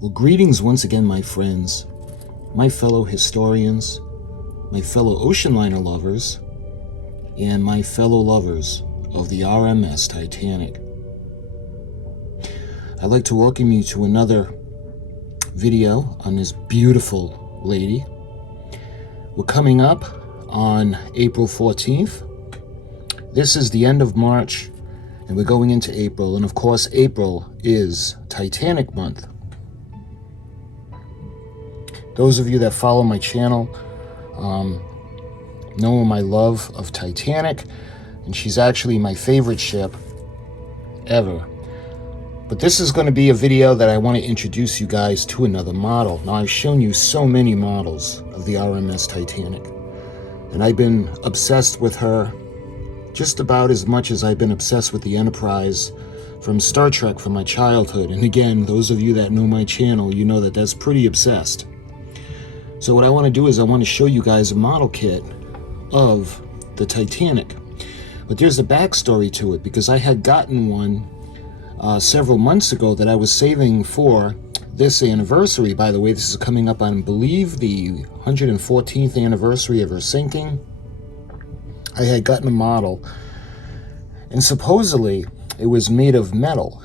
Well, greetings once again, my friends, my fellow historians, my fellow ocean liner lovers, and my fellow lovers of the R.M.S. Titanic. I'd like to welcome you to another video on this beautiful lady. We're coming up on April 14th. This is the end of March, and we're going into April, and of course April is Titanic month. Those of you that follow my channel know my love of Titanic, and she's actually my favorite ship ever. But this is going to be a video that I want to introduce you guys to another model. Now, I've shown you so many models of the R.M.S. Titanic, and I've been obsessed with her just about as much as I've been obsessed with the Enterprise from Star Trek from my childhood. And again, those of you that know my channel, you know that that's pretty obsessed. So what I want to do is I want to show you guys a model kit of the Titanic. But there's a backstory to it, because I had gotten one several months ago that I was saving for this anniversary. By the way, this is coming up on, I believe, the 114th anniversary of her sinking. I had gotten a model, and supposedly it was made of metal.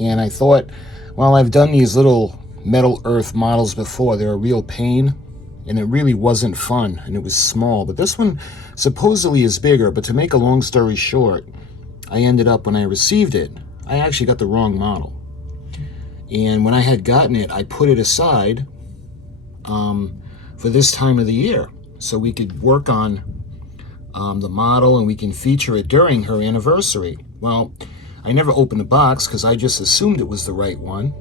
And I thought, well, I've done these little metal earth models before. They're a real pain, and it really wasn't fun, and it was small. But this one supposedly is bigger. But to make a long story short, I ended up, when I received it, I actually got the wrong model. And when I had gotten it, I put it aside for this time of the year, so we could work on the model and we can feature it during her anniversary. Well, I never opened the box because I just assumed it was the right one.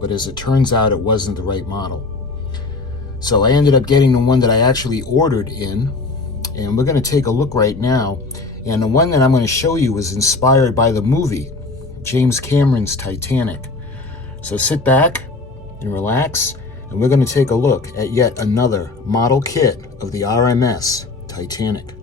But as it turns out, it wasn't the right model. So I ended up getting the one that I actually ordered in, and we're going to take a look right now. And the one that I'm going to show you was inspired by the movie, James Cameron's Titanic. So sit back and relax, and we're going to take a look at yet another model kit of the R.M.S. Titanic.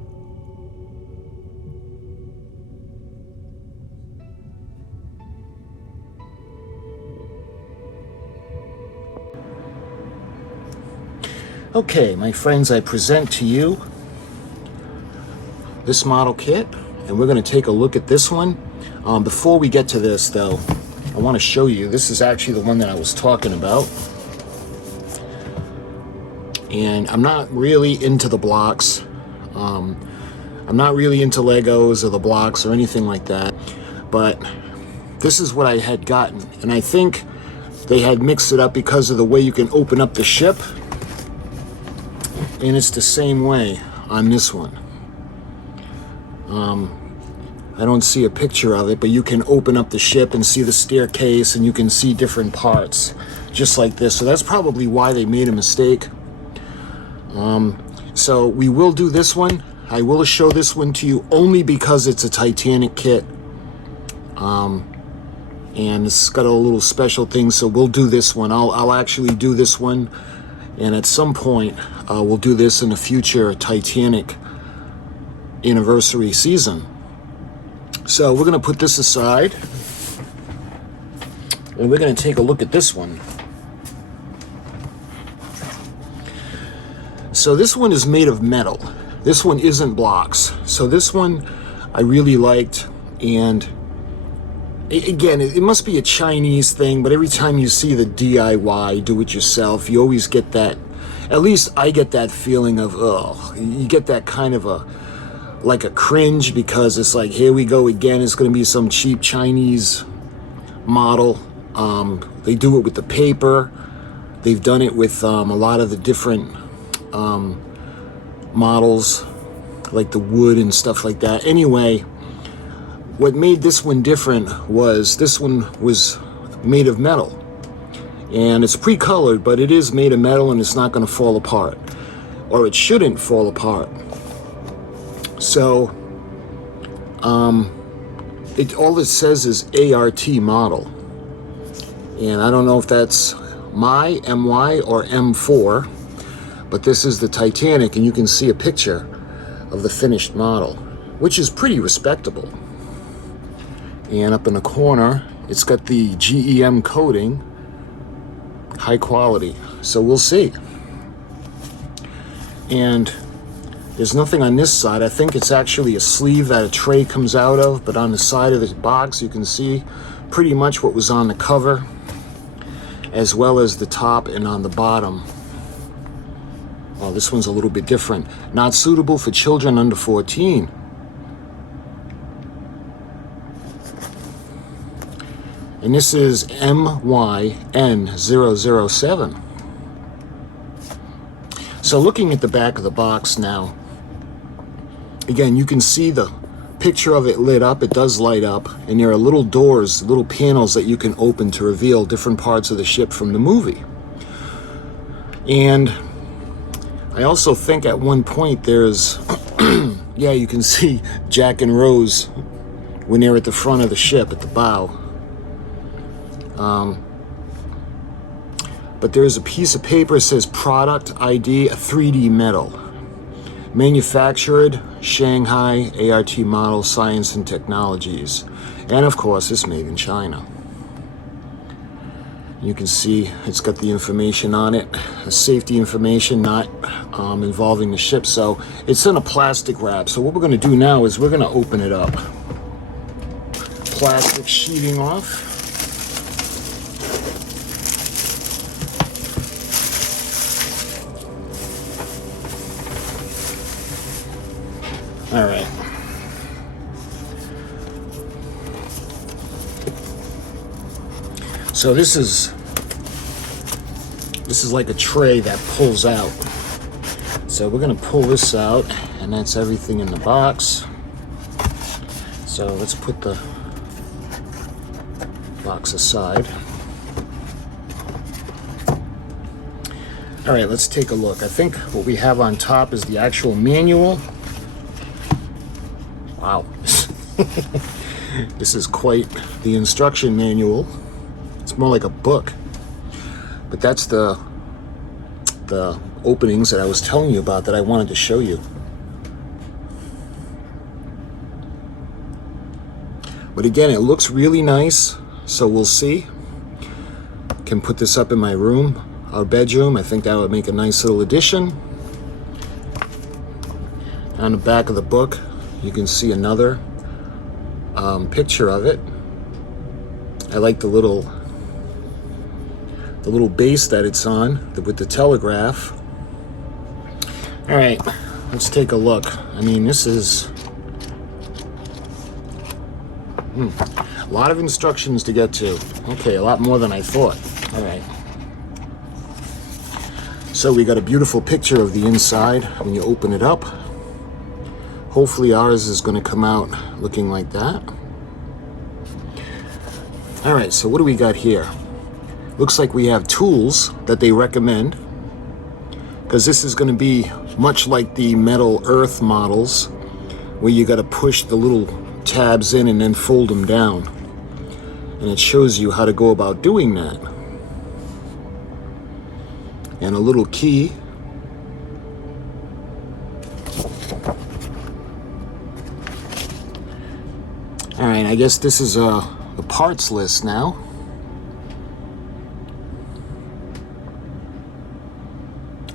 Okay, my friends, I present to you this model kit, and we're going to take a look at this one. Before we get to this, though, I want to show you, this is actually the one that I was talking about. And I'm not really into the blocks. I'm not really into Legos or the blocks or anything like that. But this is what I had gotten. And I think they had mixed it up because of the way you can open up the ship. And it's the same way on this one. I don't see a picture of it, but you can open up the ship and see the staircase, and you can see different parts just like this. So that's probably why they made a mistake. So we will do this one. I will show this one to you only because it's a Titanic kit. And it's got a little special thing, so we'll do this one. I'll actually do this one. And at some point, we'll do this in a future Titanic anniversary season. So we're going to put this aside, and we're going to take a look at this one. So this one is made of metal. This one isn't blocks. So this one I really liked, and again, it must be a Chinese thing, but every time you see the DIY, do-it-yourself, you always get that, at least I get that feeling of, oh, you get that kind of like a cringe, because it's like, here we go again, it's going to be some cheap Chinese model. They do it with the paper. They've done it with a lot of the different models, like the wood and stuff like that. Anyway, what made this one different was this one was made of metal. And it's pre-colored, but it is made of metal, and it's not going to fall apart. Or it shouldn't fall apart. So, all it says is ART model. And I don't know if that's MY, or M4, but this is the Titanic, and you can see a picture of the finished model, which is pretty respectable. And up in the corner, it's got the GEM coating, high quality. So we'll see. And there's nothing on this side. I think it's actually a sleeve that a tray comes out of, but on the side of this box you can see pretty much what was on the cover, as well as the top and on the bottom. Oh, this one's a little bit different. Not suitable for children under 14. And this is MYN007. So looking at the back of the box now, again, you can see the picture of it lit up. It does light up, and there are little doors, little panels that you can open to reveal different parts of the ship from the movie. And I also think at one point there's, yeah, you can see Jack and Rose when they're at the front of the ship at the bow. But there's a piece of paper that says product ID, a 3D metal. Manufactured, Shanghai, ARTMODEL, Science and Technologies. And of course, it's made in China. You can see it's got the information on it, safety information, not involving the ship. So it's in a plastic wrap. So what we're going to do now is we're going to open it up. Plastic sheeting off. All right. So this is like a tray that pulls out. So we're gonna pull this out, and that's everything in the box. So let's put the box aside. All right, let's take a look. I think what we have on top is the actual manual. Wow. This is quite the instruction manual. It's more like a book. But that's the openings that I was telling you about that I wanted to show you. But again, it looks really nice, so we'll see. Can put this up in my room, our bedroom. I think that would make a nice little addition. On the back of the book, you can see another picture of it. I like the little base that it's on with the telegraph. All right, let's take a look. I mean, this is a lot of instructions to get to. Okay, a lot more than I thought. All right. So we got a beautiful picture of the inside when you open it up. Hopefully ours is going to come out looking like that. All right, so what do we got here? Looks like we have tools that they recommend, because this is going to be much like the metal Earth models, where you got to push the little tabs in and then fold them down. And it shows you how to go about doing that. And a little key. All right, I guess this is the parts list now.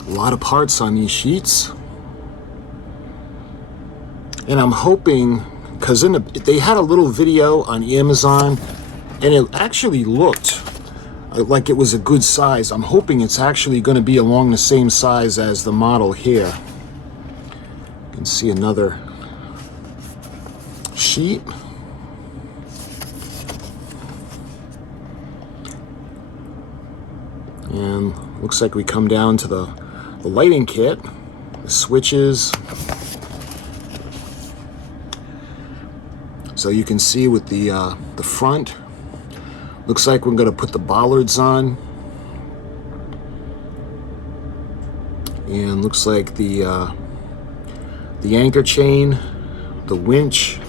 A lot of parts on these sheets. And I'm hoping, because they had a little video on Amazon, and it actually looked like it was a good size. I'm hoping it's actually going to be along the same size as the model here. You can see another sheet. And looks like we come down to the lighting kit, the switches. So you can see with the front, looks like we're going to put the bollards on. And looks like the anchor chain, the winch.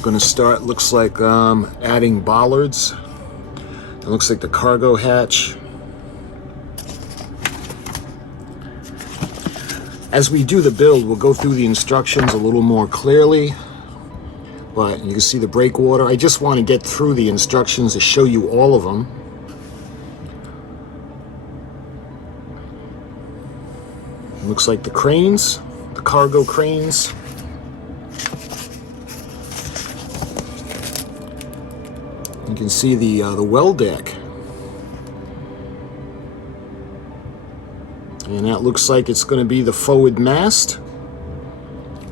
Going to start, looks like adding bollards. It looks like the cargo hatch. As we do the build, we'll go through the instructions a little more clearly. But you can see the breakwater. I just want to get through the instructions to show you all of them. It looks like the cranes, the cargo cranes. You can see the well deck. And that looks like it's going to be the forward mast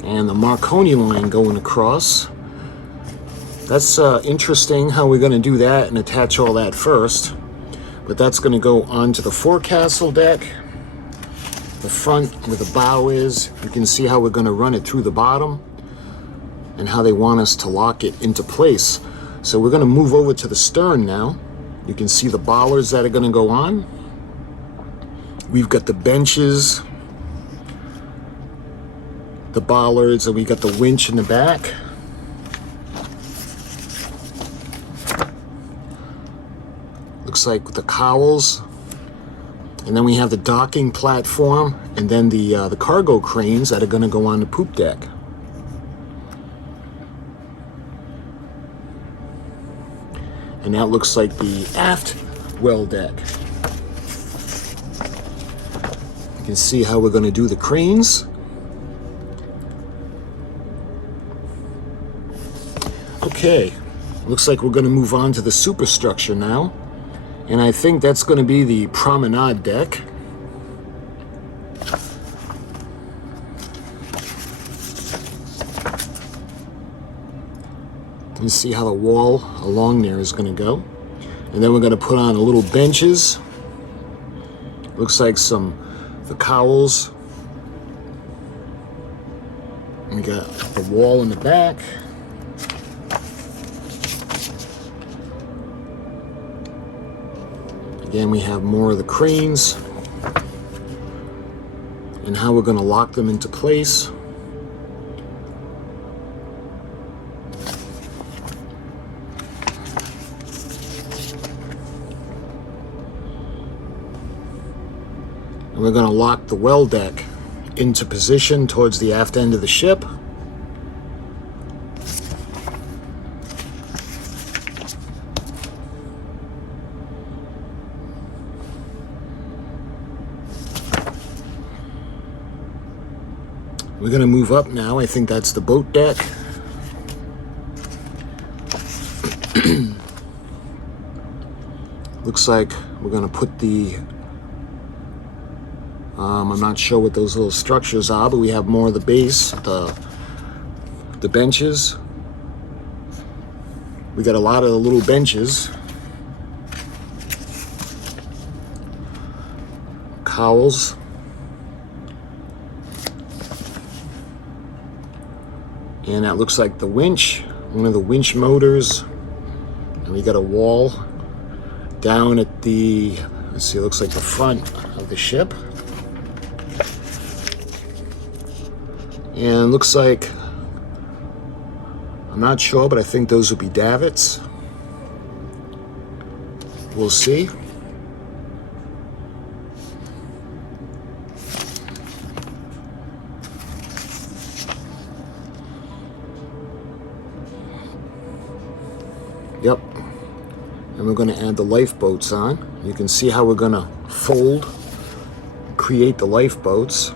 and the Marconi line going across. That's interesting how we're going to do that and attach all that first. But that's going to go onto the forecastle deck. The front where the bow is, you can see how we're going to run it through the bottom and how they want us to lock it into place. So we're going to move over to the stern now. You can see the bollards that are going to go on. We've got the benches, the bollards, and we got the winch in the back. Looks like the cowls. And then we have the docking platform, and then the cargo cranes that are going to go on the poop deck. And that looks like the aft well deck. You can see how we're going to do the cranes. Okay, looks like we're going to move on to the superstructure now. And I think that's going to be the promenade deck. You see how the wall along there is going to go. And then we're going to put on a little benches. Looks like the cowls. We got the wall in the back. Again, we have more of the cranes and how we're going to lock them into place. And we're going to lock the well deck into position towards the aft end of the ship. We're going to move up now. I think that's the boat deck. Looks like we're going to put the... I'm not sure what those little structures are, but we have more of the base, the benches. We got a lot of the little benches. Cowls. And that looks like the winch, one of the winch motors. And we got a wall down at the, let's see, it looks like the front of the ship. And looks like, I'm not sure, but I think those will be davits. We'll see. Yep. And we're going to add the lifeboats on. You can see how we're going to fold, create the lifeboats.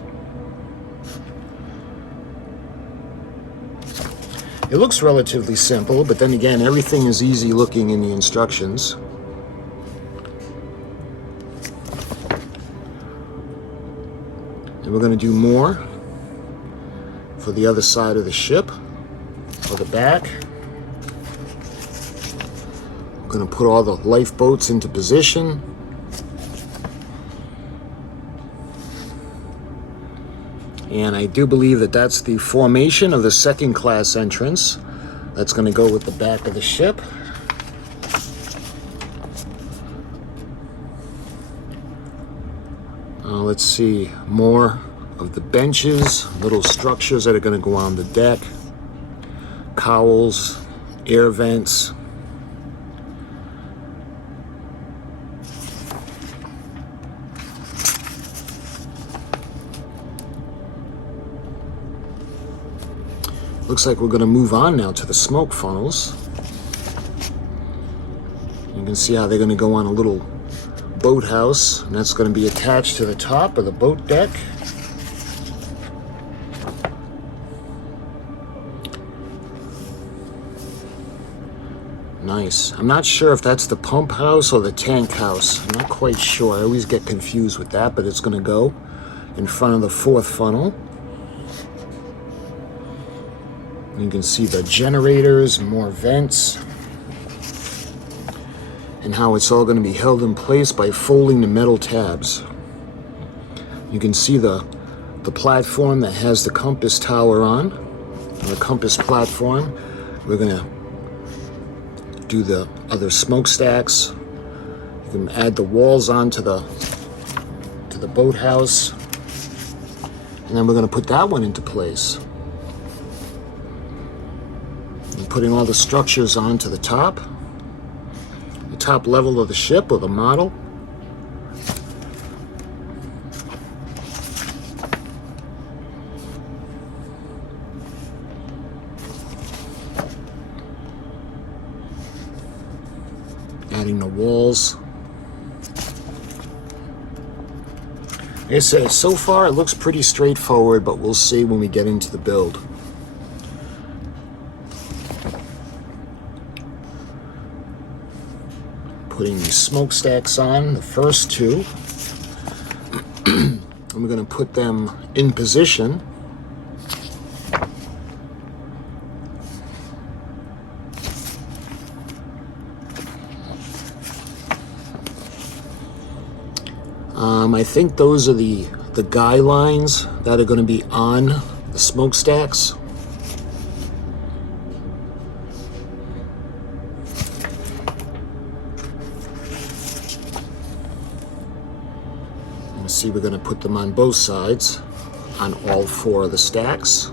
It looks relatively simple, but then again, everything is easy looking in the instructions. And we're going to do more for the other side of the ship, or the back. We're going to put all the lifeboats into position. And I do believe that that's the formation of the second class entrance. That's going to go with the back of the ship. Let's see, more of the benches, little structures that are going to go on the deck, cowls, air vents. Looks like we're going to move on now to the smoke funnels. You can see how they're going to go on a little boathouse, and that's going to be attached to the top of the boat deck. Nice. I'm not sure if that's the pump house or the tank house. I'm not quite sure. I always get confused with that, but it's going to go in front of the fourth funnel. You can see the generators, more vents, and how it's all going to be held in place by folding the metal tabs. You can see the platform that has the compass tower on, the compass platform. We're going to do the other smokestacks. You can add the walls onto the boathouse, and then we're going to put that one into place. And putting all the structures onto the top level of the ship or the model. Adding the walls. Like I said, so far it looks pretty straightforward, but we'll see when we get into the build. Putting these smokestacks on, the first two. And we're going to put them in position. I think those are the guy lines that are going to be on the smokestacks. You see, we're going to put them on both sides, on all four of the stacks.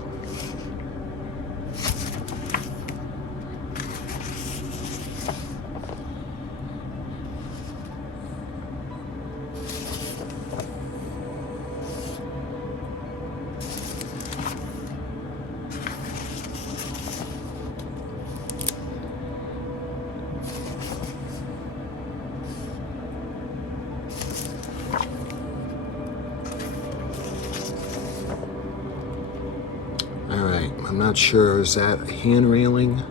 I'm not sure, is that a hand railing?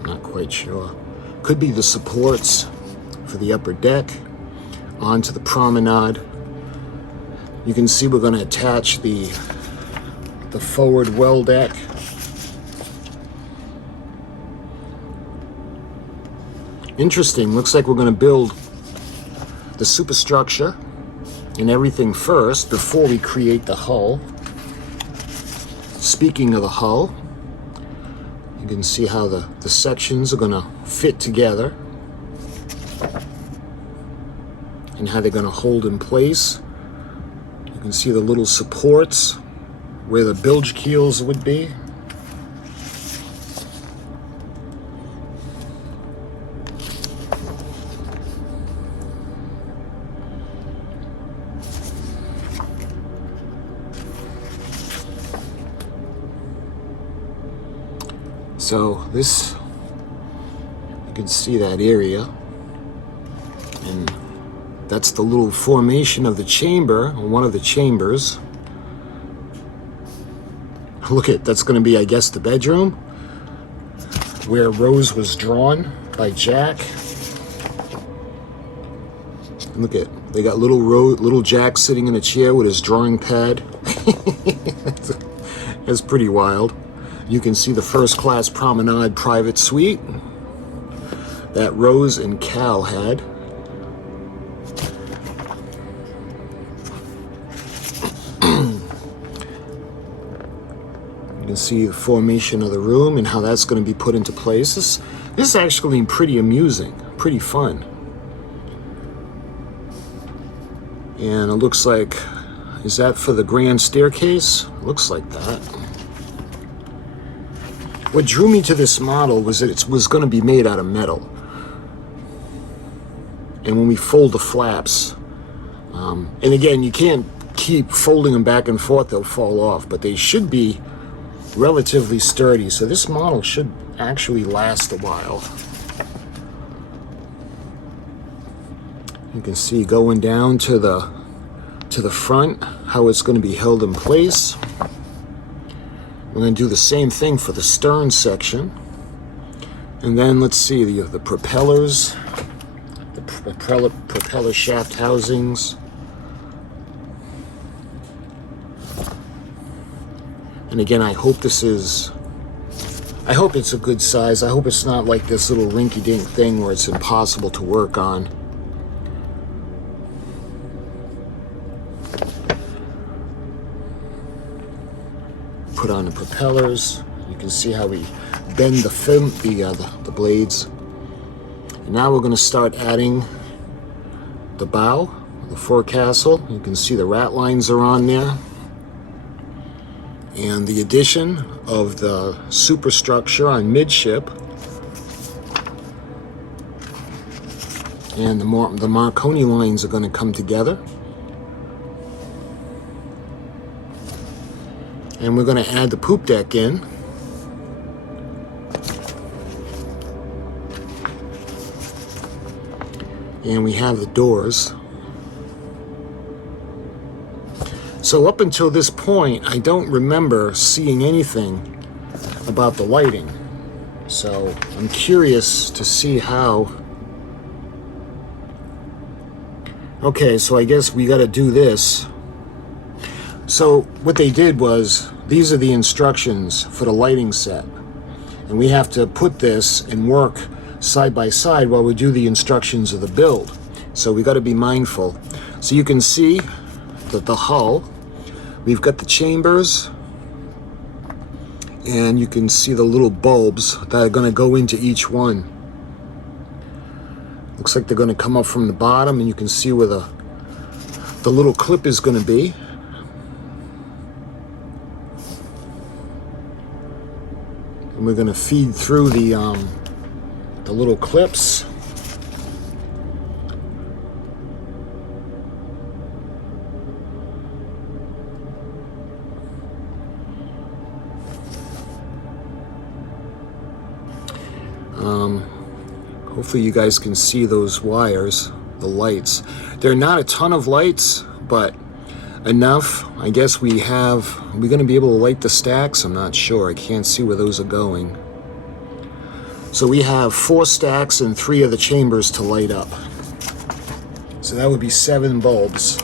I'm not quite sure. Could be the supports for the upper deck onto the promenade. You can see we're going to attach the forward well deck. Interesting, looks like we're going to build the superstructure and everything first before we create the hull. Speaking of the hull, you can see how the sections are going to fit together and how they're going to hold in place. You can see the little supports where the bilge keels would be. So this, you can see that area, and that's the little formation of the chamber, one of the chambers. Look at, that's going to be, I guess, the bedroom where Rose was drawn by Jack. Look at, they got little Jack sitting in a chair with his drawing pad. That's pretty wild. You can see the first class promenade private suite that Rose and Cal had. You can see the formation of the room and how that's going to be put into place. This is actually pretty amusing, pretty fun. And it looks like, is that for the grand staircase? Looks like that. What drew me to this model was that it was going to be made out of metal. And when we fold the flaps, and again, you can't keep folding them back and forth, they'll fall off, but they should be relatively sturdy, so this model should actually last a while. You can see going down to the front how it's going to be held in place. We're going to do the same thing for the stern section. And then let's see the propellers, the propeller shaft housings. And again, I hope it's a good size. I hope it's not like this little rinky-dink thing where it's impossible to work on. Put on the propellers. You can see how we bend the blades. And now we're going to start adding the bow, the forecastle. You can see the rat lines are on there. And the addition of the superstructure on midship. And the Marconi lines are going to come together. And we're going to add the poop deck in. And we have the doors. So up until this point, I don't remember seeing anything about the lighting. So I'm curious to see how. Okay, so I guess we got to do this. So what they did was, these are the instructions for the lighting set. And we have to put this and work side by side while we do the instructions of the build. So we got to be mindful. So you can see that the hull, we've got the chambers, and you can see the little bulbs that are going to go into each one. Looks like they're going to come up from the bottom, and you can see where the little clip is going to be. And we're going to feed through the little clips. Hopefully you guys can see those wires, the lights. They're not a ton of lights, but enough. I guess we're going to be able to light the stacks. I'm not sure. I can't see where those are going. So we have 4 stacks and 3 of the chambers to light up. So that would be 7 bulbs.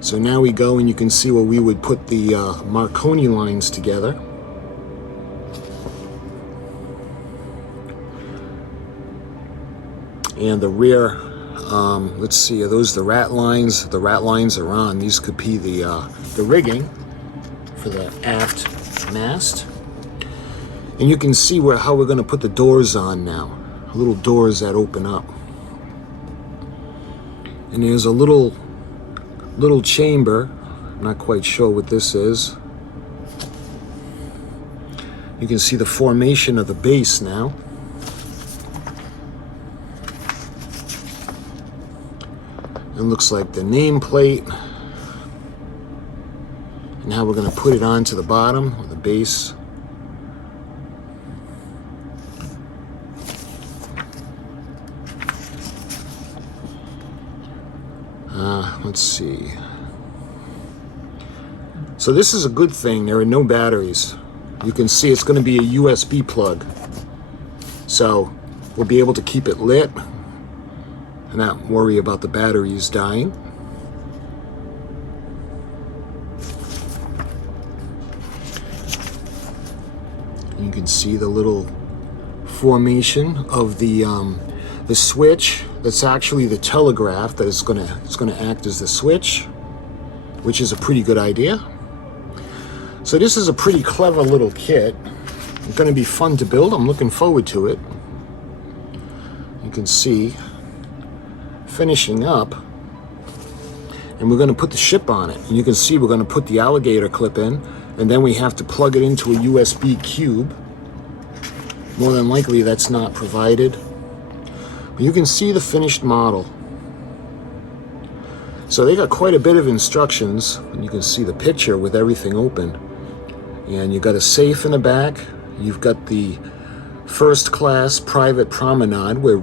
So now we go and you can see where we would put the Marconi lines together. And the rear, let's see, are those the rat lines? The rat lines are on. These could be the rigging for the aft mast. And you can see how we're going to put the doors on now. Little doors that open up. And there's a little chamber. I'm not quite sure what this is. You can see the formation of the base now. It looks like the nameplate. And now we're going to put it onto the bottom of the base. Let's see. So this is a good thing. There are no batteries. You can see it's going to be a USB plug. So we'll be able to keep it lit and not worry about the batteries dying. You can see the little formation of the switch. That's actually the telegraph that it's going to act as the switch, which is a pretty good idea. So this is a pretty clever little kit. It's going to be fun to build. I'm looking forward to it. You can see finishing up, and we're going to put the ship on it. And you can see we're going to put the alligator clip in, and then we have to plug it into a USB cube. More than likely that's not provided. But you can see the finished model. So they got quite a bit of instructions, and you can see the picture with everything open. And you got a safe in the back. You've got the first class private promenade where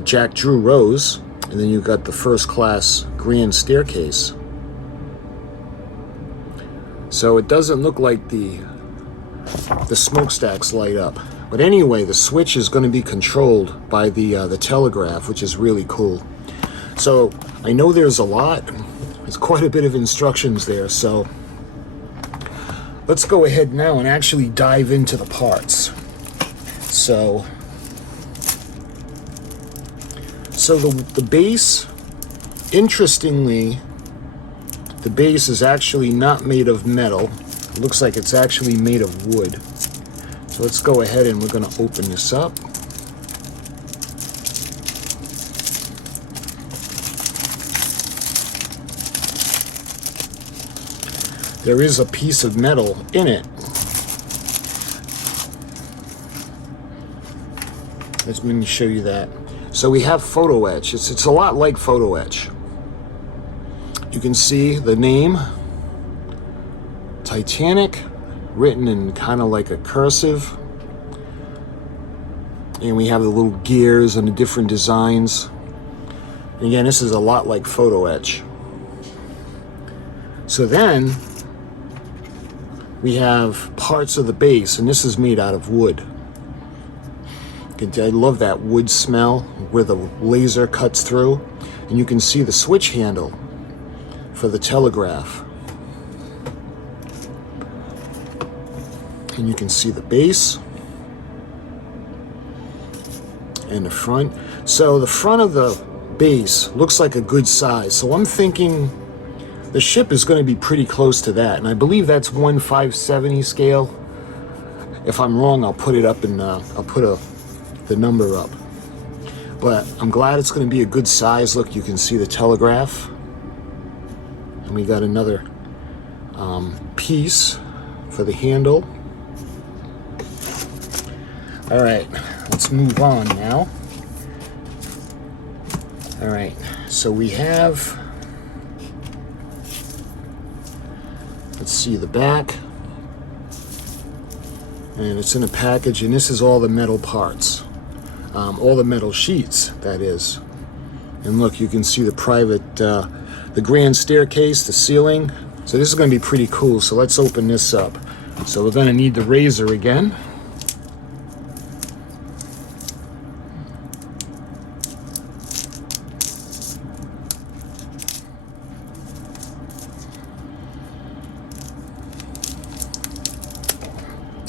Jack drew Rose, and then you've got the first class grand staircase. So it doesn't look like the smokestacks light up. But anyway, the switch is going to be controlled by the telegraph, which is really cool. So I know there's quite a bit of instructions there. So let's go ahead now and actually dive into the parts. So the base, interestingly, the base is actually not made of metal. It looks like it's actually made of wood. So let's go ahead and we're going to open this up. There is a piece of metal in it. Let me show you that. So we have photo etch. It's a lot like photo etch. You can see the name Titanic written in kind of like a cursive. And we have the little gears and the different designs. And again, this is a lot like photo etch. So then we have parts of the base, and this is made out of wood. I love that wood smell where the laser cuts through. And you can see the switch handle for the telegraph. And you can see the base and the front. So the front of the base looks like a good size. So I'm thinking the ship is going to be pretty close to that. And I believe that's 1/570 scale. If I'm wrong, I'll put it up and I'll put the number up. But I'm glad it's going to be a good size. Look, you can see the telegraph. And we got another piece for the handle. All right, let's move on now. All right, so we have, let's see the back. And it's in a package, and this is all the metal parts. All the metal sheets, that is. And look, you can see the private, the grand staircase, the ceiling. So this is going to be pretty cool. So let's open this up. So we're going to need the razor again.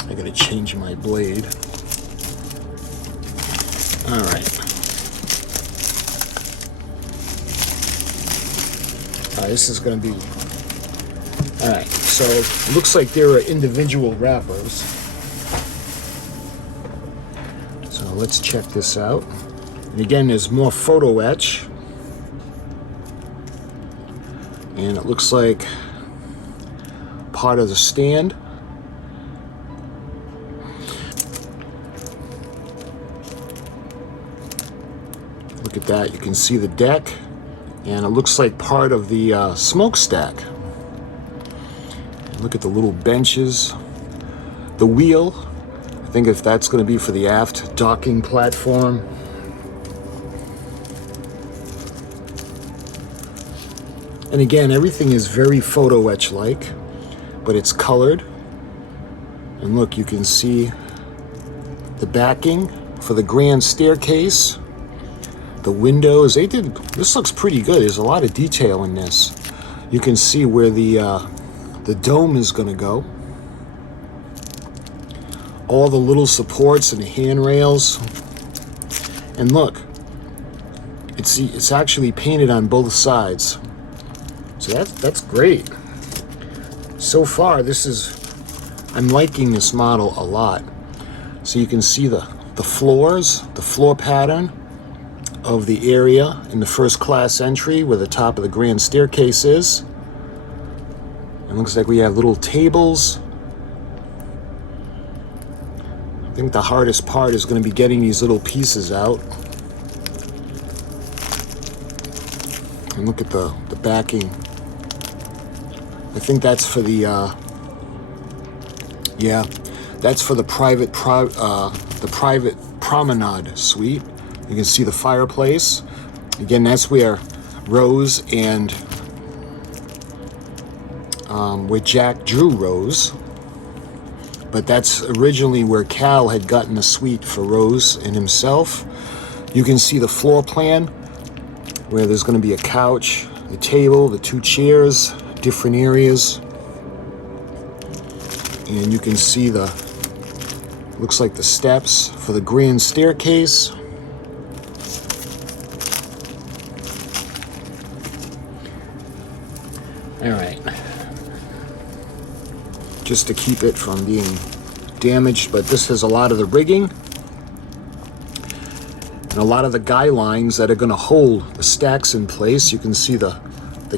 I got to change my blade. All right. This is going to be, all right, so it looks like there are individual wrappers. So let's check this out. And again, there's more photo etch. And it looks like part of the stand. Look at that, you can see the deck. And it looks like part of the smokestack. Look at the little benches. The wheel, I think if that's going to be for the aft docking platform. And again, everything is very photo etch-like, but it's colored. And look, you can see the backing for the grand staircase. The windows, this looks pretty good. There's a lot of detail in this. You can see where the dome is going to go. All the little supports and the handrails. And look, it's actually painted on both sides. So that's great. So far, I'm liking this model a lot. So you can see the floors, the floor pattern of the area in the first class entry where the top of the grand staircase is. It looks like we have little tables. I think the hardest part is going to be getting these little pieces out. And look at the backing. I think that's for the yeah, that's for the private promenade suite. You can see the fireplace. Again, that's where Rose and where Jack drew Rose. But that's originally where Cal had gotten a suite for Rose and himself. You can see the floor plan where there's going to be a couch, the table, the 2 chairs, different areas. And you can see looks like the steps for the grand staircase. All right. Just to keep it from being damaged, but this has a lot of the rigging and a lot of the guy lines that are going to hold the stacks in place. You can see the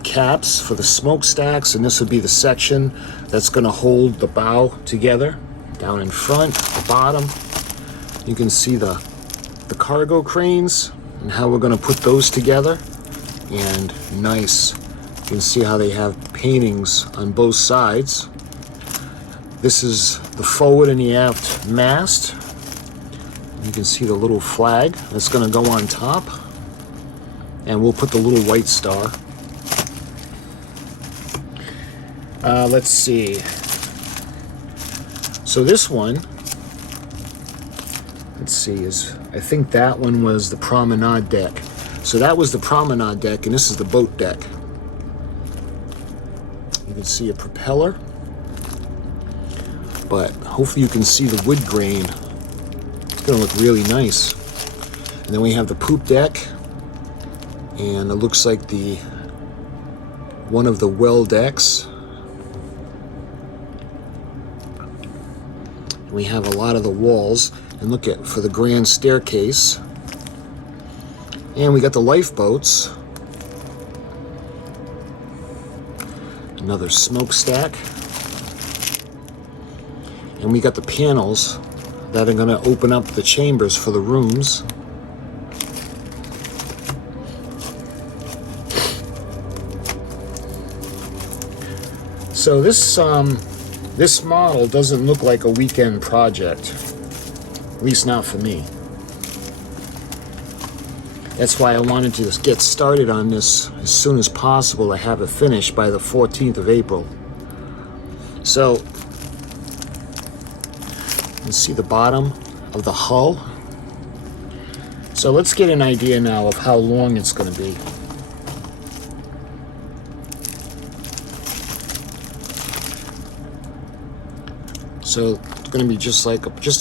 caps for the smokestacks, and this would be the section that's going to hold the bow together down in front, the bottom. You can see the cargo cranes and how we're going to put those together. And nice, you can see how they have paintings on both sides. This is the forward and the aft mast. You can see the little flag that's going to go on top, and we'll put the little white star. Let's see. So this one, let's see, I think that one was the promenade deck. So that was the promenade deck, and this is the boat deck. You can see a propeller, but hopefully you can see the wood grain. It's gonna look really nice. And then we have the poop deck, and it looks like one of the well decks. We have a lot of the walls, and look at for the grand staircase. And we got the lifeboats. Another smokestack. And we got the panels that are going to open up the chambers for the rooms. So this model doesn't look like a weekend project, at least not for me. That's why I wanted to get started on this as soon as possible to have it finished by the 14th of April. So, you can see the bottom of the hull. So let's get an idea now of how long it's going to be. So it's going to be just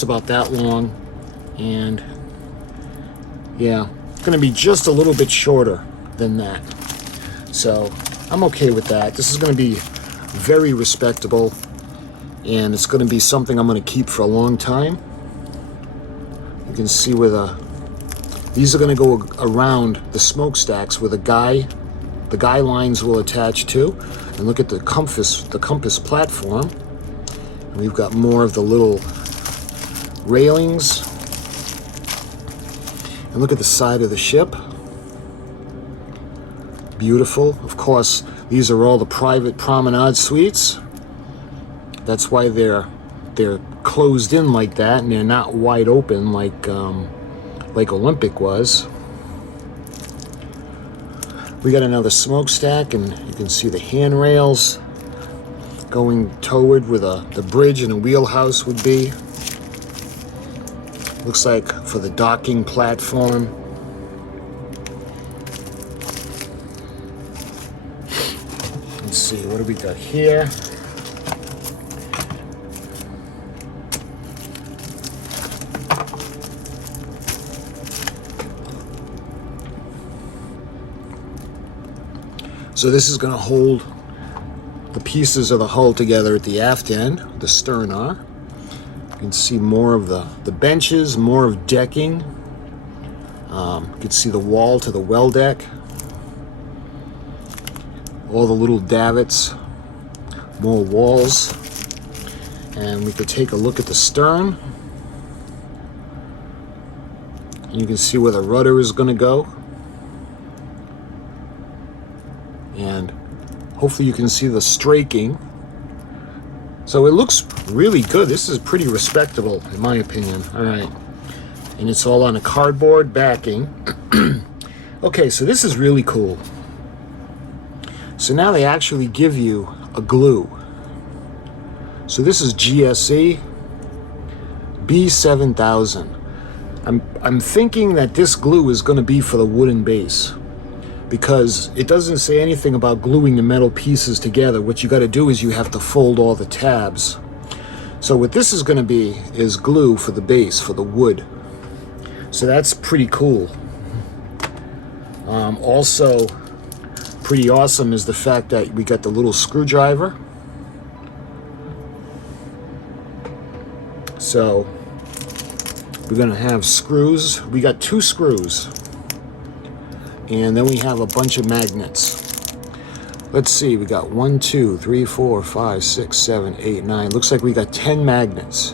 about that long, and yeah, it's going to be just a little bit shorter than that. So I'm okay with that. This is going to be very respectable, and it's going to be something I'm going to keep for a long time. You can see where these are going to go around the smokestacks where the guy lines will attach to, and look at the compass platform. We've got more of the little railings. And look at the side of the ship. Beautiful. Of course, these are all the private promenade suites. That's why they're closed in like that, and they're not wide open like Olympic was. We got another smokestack, and you can see the handrails going toward where the bridge and the wheelhouse would be. Looks like for the docking platform. Let's see, what do we got here? So this is going to hold the pieces of the hull together at the aft end, the stern are. You can see more of the benches, more of decking. You can see the wall to the well deck. All the little davits, more walls. And we could take a look at the stern. And you can see where the rudder is going to go. Hopefully you can see the straking. So it looks really good. This is pretty respectable in my opinion. All right, and it's all on a cardboard backing. Okay, so this is really cool. So now they actually give you a glue. So this is GSE B7000. I'm thinking that this glue is going to be for the wooden base, because it doesn't say anything about gluing the metal pieces together. What you got to do is you have to fold all the tabs. So what this is going to be is glue for the base, for the wood. So that's pretty cool. Also pretty awesome is the fact that we got the little screwdriver. So we're going to have screws. We got 2 screws. And then we have a bunch of magnets. Let's see, we got 1, 2, 3, 4, 5, 6, 7, 8, 9. Looks like we got 10 magnets.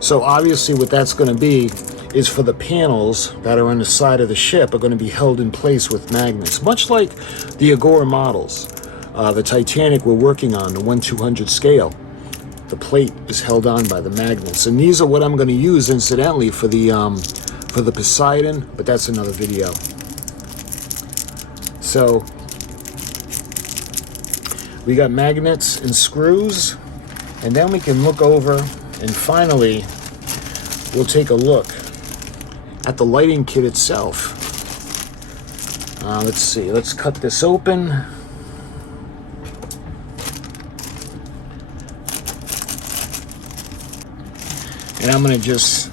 So obviously what that's going to be is for the panels that are on the side of the ship are going to be held in place with magnets, much like the Agora models. The Titanic we're working on, the 1/200 scale. The plate is held on by the magnets, and these are what I'm going to use incidentally for the Poseidon, but that's another video. So we got magnets and screws, and then we can look over, and finally we'll take a look at the lighting kit itself. Let's see, let's cut this open. And I'm gonna just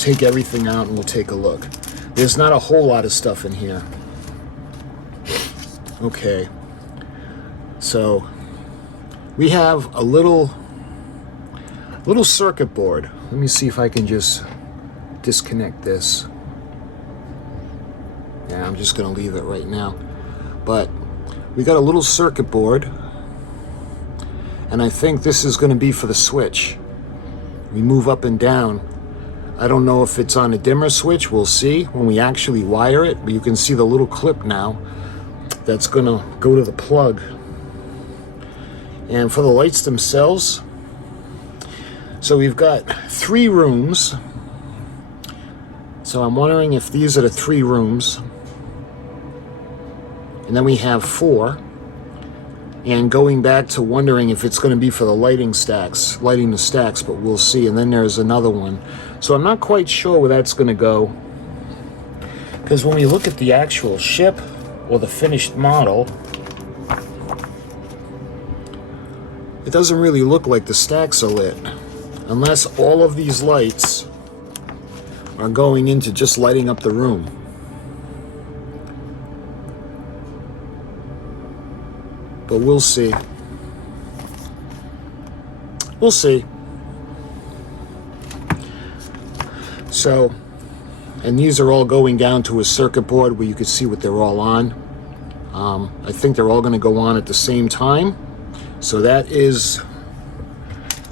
take everything out and we'll take a look. There's not a whole lot of stuff in here. Okay, so we have a little circuit board. Let me see if I can just disconnect this. Yeah, I'm just gonna leave it right now. But we got a little circuit board, and I think this is gonna be for the switch. We move up and down. I don't know if it's on a dimmer switch. We'll see when we actually wire it, but you can see the little clip now that's gonna go to the plug. And for the lights themselves, so we've got 3 rooms. So I'm wondering if these are the 3 rooms. And then we have 4. And going back to wondering if it's going to be for the lighting the stacks, but we'll see. And then there's another one. So I'm not quite sure where that's going to go, because when we look at the actual ship or the finished model, it doesn't really look like the stacks are lit, unless all of these lights are going into just lighting up the room. But we'll see. We'll see. So, and these are all going down to a circuit board where you can see what they're all on. I think they're all going to go on at the same time. So that is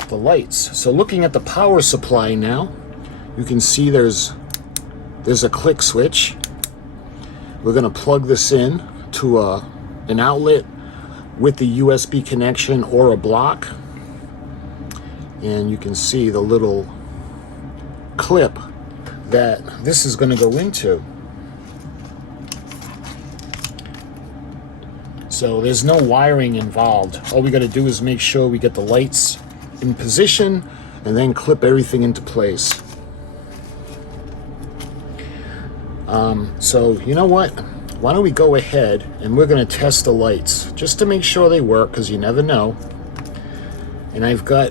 the lights. So looking at the power supply now, you can see there's a click switch. We're going to plug this in to an outlet with the USB connection or a block, and you can see the little clip that this is going to go into. So there's no wiring involved. All we got to do is make sure we get the lights in position and then clip everything into place. So you know what? Why don't we go ahead and we're going to test the lights just to make sure they work, because you never know. And I've got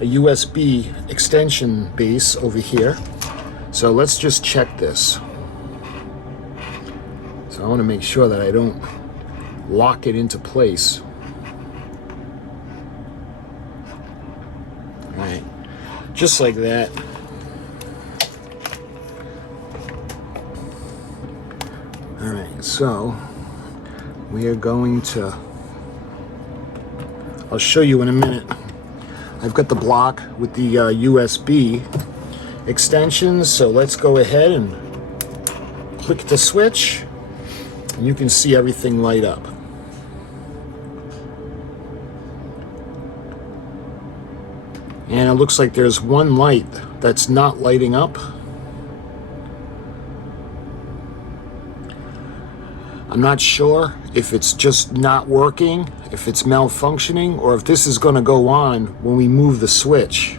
a USB extension base over here, so let's just check this. So I want to make sure that I don't lock it into place. All right, just like that. All right, so we are going to, I'll show you in a minute. I've got the block with the USB extensions, so let's go ahead and click the switch, and you can see everything light up. And it looks like there's one light that's not lighting up. I'm not sure if it's just not working, if it's malfunctioning, or if this is going to go on when we move the switch.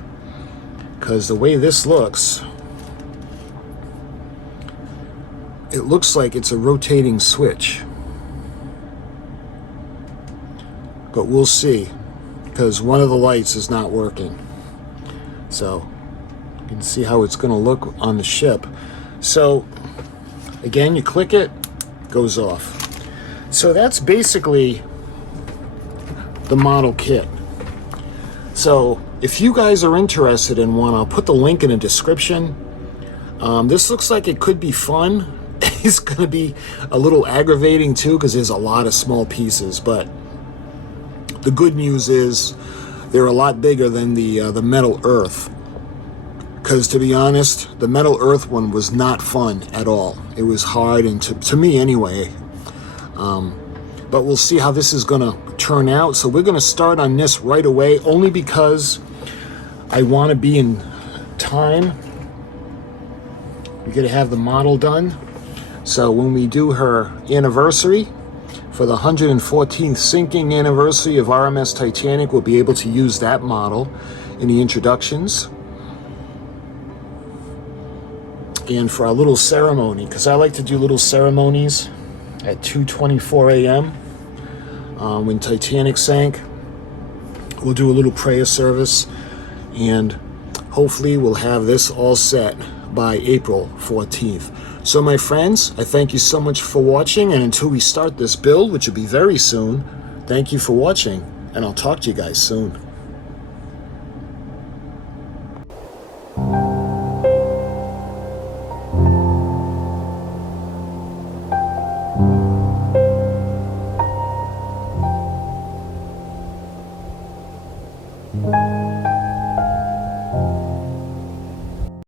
Because the way this looks, it looks like it's a rotating switch. But we'll see, because one of the lights is not working. So you can see how it's going to look on the ship. So again, you click it, goes off. So that's basically the model kit. So if you guys are interested in one, I'll put the link in the description. This looks like it could be fun. It's going to be a little aggravating too, because there's a lot of small pieces, but the good news is they're a lot bigger than the Metal Earth. Because to be honest, the Metal Earth one was not fun at all. It was hard, and to me anyway. But we'll see how this is going to turn out. So we're going to start on this right away, only because I want to be in time. We're going to have the model done. So when we do her anniversary, for the 114th sinking anniversary of R.M.S. Titanic, we'll be able to use that model in the introductions. And for our little ceremony, because I like to do little ceremonies at 2:24 a.m. When Titanic sank, we'll do a little prayer service, and hopefully we'll have this all set by April 14th. So my friends, I thank you so much for watching, and until we start this build, which will be very soon, thank you for watching, and I'll talk to you guys soon.